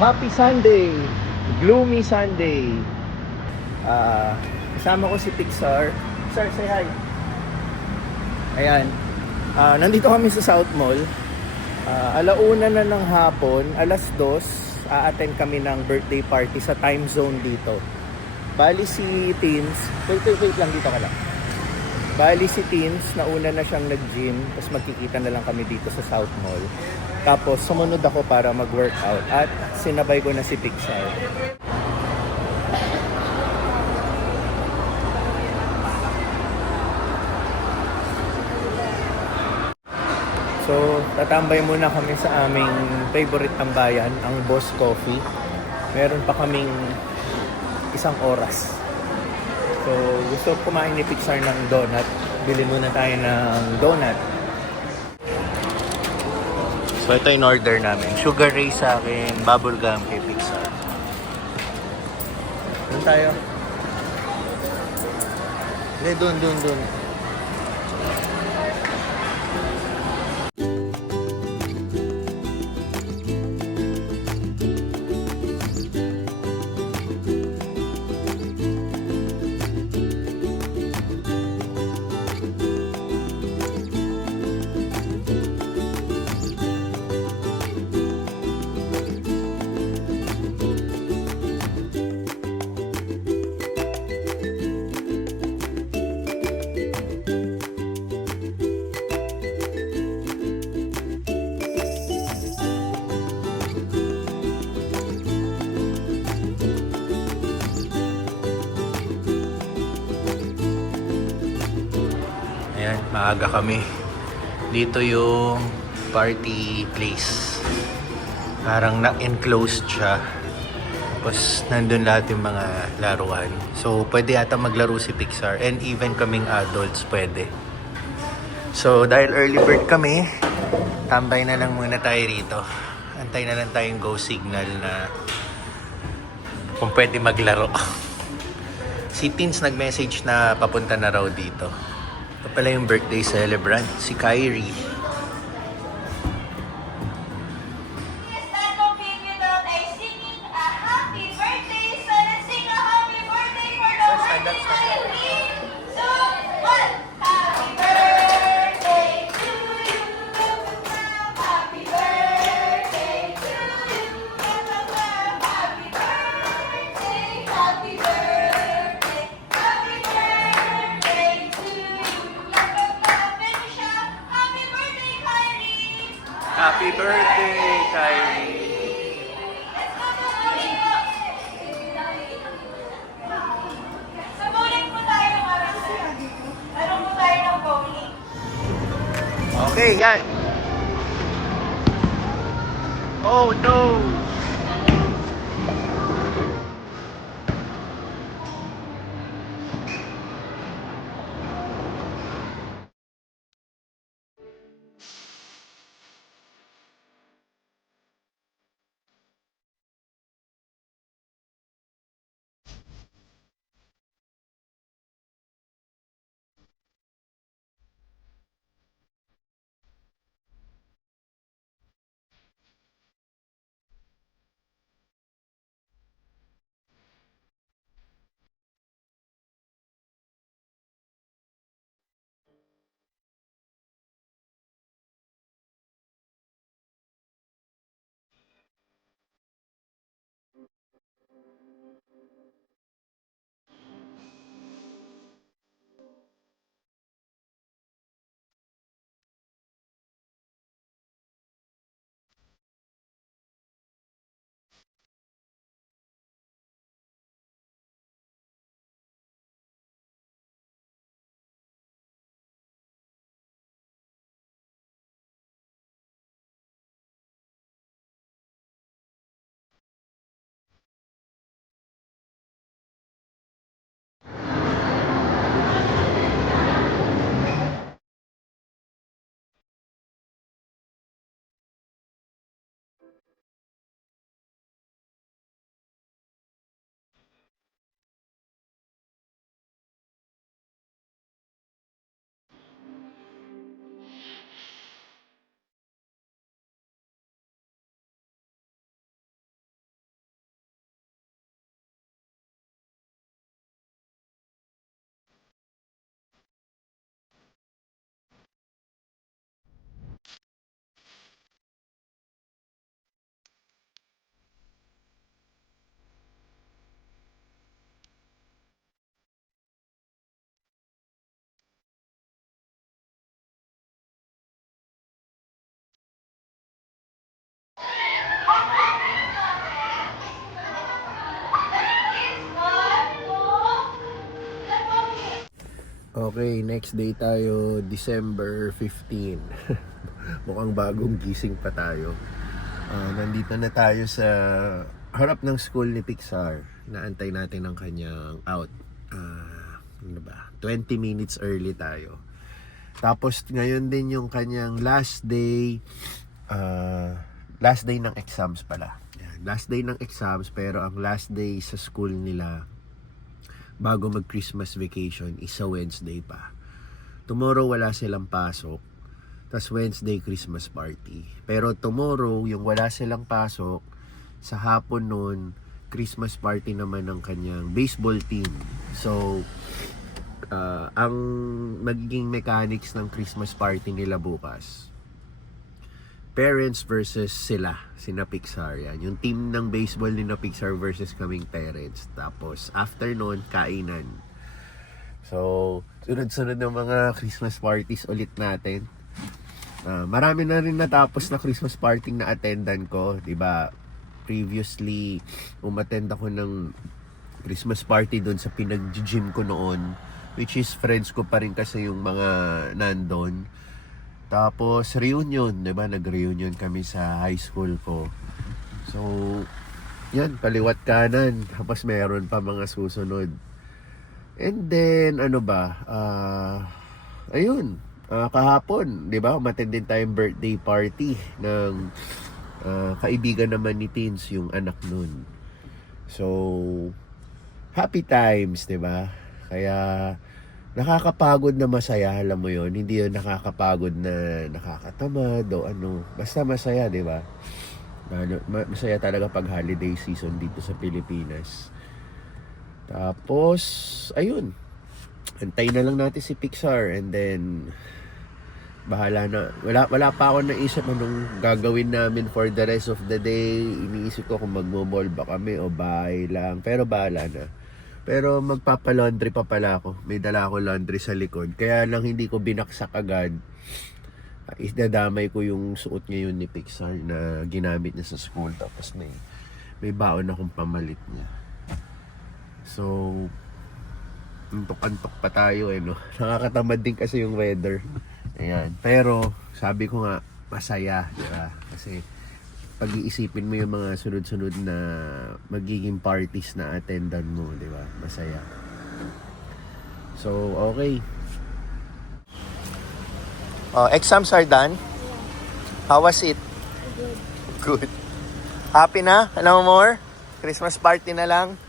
Happy Sunday! Gloomy Sunday! Kasama ko si Pixar. Pixar, say hi! Ayan. Nandito kami sa South Mall. Alauna na ng hapon, alas 2, a-attend kami ng birthday party sa time zone dito. Bali si Teens, wait lang, dito ka lang. Bali si Teens, nauna na siyang nag-gym, tapos magkikita na lang kami dito sa South Mall. Tapos sumunod ako para mag-workout at sinabay ko na si Pixar. So, tatambay muna kami sa aming favorite tambayan, ang Boss Coffee. Meron pa kaming isang oras. So, gusto kumain ni Pixar ng donut. Bili muna tayo ng donut. So, ito yung order namin. Sugar Ray sa akin, bubble gum kay Pixar. Doon tayo. Hindi, doon. Ayan, maaga kami. Dito yung party place. Parang na-enclosed siya. Tapos nandun lahat yung mga laruan. So pwede ata maglaro si Pixar. And even kaming adults pwede. So dahil early bird kami, tambay na lang muna tayo rito. Antay na lang tayong go signal na kung pwede maglaro. Si Teens nag-message na papunta na raw dito. Ito pala yung birthday celebrant, si Kyrie. Happy birthday, Kyrie! Okay, yan! Oh no! Okay, next day tayo, December 15. Mukhang bagong gising pa tayo. Nandito na tayo sa harap ng school ni Pixar. Naantay natin ang kanyang out. Ano ba? 20 minutes early tayo. Tapos ngayon din yung kanyang last day ng exams pala. Yan, last day ng exams, pero ang last day sa school nila bago mag Christmas vacation is sa Wednesday pa. Tomorrow wala silang pasok, tas Wednesday Christmas party. Pero tomorrow yung wala silang pasok, sa hapon nun Christmas party naman ng kanyang baseball team. So ang magiging mechanics ng Christmas party nila bukas, parents versus sina Pixar. Yan. Yung team ng baseball ni na Pixar versus kaming parents. Tapos afternoon, kainan. So, sunod-sunod ng mga Christmas parties ulit natin. Marami na rin natapos na Christmas party na attendan ko. Diba? Previously, umattend ako ng Christmas party doon sa pinag-gym ko noon. Which is friends ko pa rin kasi yung mga nandun. Tapos reunion, 'di ba? Nag-reunion kami sa high school ko. So, 'yan, kaliwat kanan. Tapos meron pa mga susunod. And then ayun, kahapon, 'di ba? Umattend din tayong birthday party ng kaibigan naman ni Teens, yung anak nun. So, happy times, 'di ba? Kaya nakakapagod na masaya, alam mo yon, hindi yun nakakapagod na nakakatamad o ano, basta masaya, di ba? Masaya talaga pag holiday season dito sa Pilipinas. Tapos ayun, antayin na lang natin si Pixar, and then bahala na. Wala pa ako naisip anong gagawin namin for the rest of the day. Iniisip ko kung magmo-mall ba kami o bahay lang, pero bahala na. Pero magpapalaundry pa pala ako. May dala ako laundry sa likod. Kaya lang hindi ko binaksak agad. Isdadamay ko yung suot ngayon ni Pixar na ginamit niya sa school. Tapos may baon akong pamalit niya. So, antok-antok pa tayo no. Nakakatamad din kasi yung weather. Ayan. Pero, sabi ko nga, masaya. Diba? Kasi, pag-iisipin mo yung mga sunod-sunod na magiging parties na attendan mo, di ba? Masaya. So, okay. Exams are done? How was it? Good. Happy na? Alam mo more? Christmas party na lang?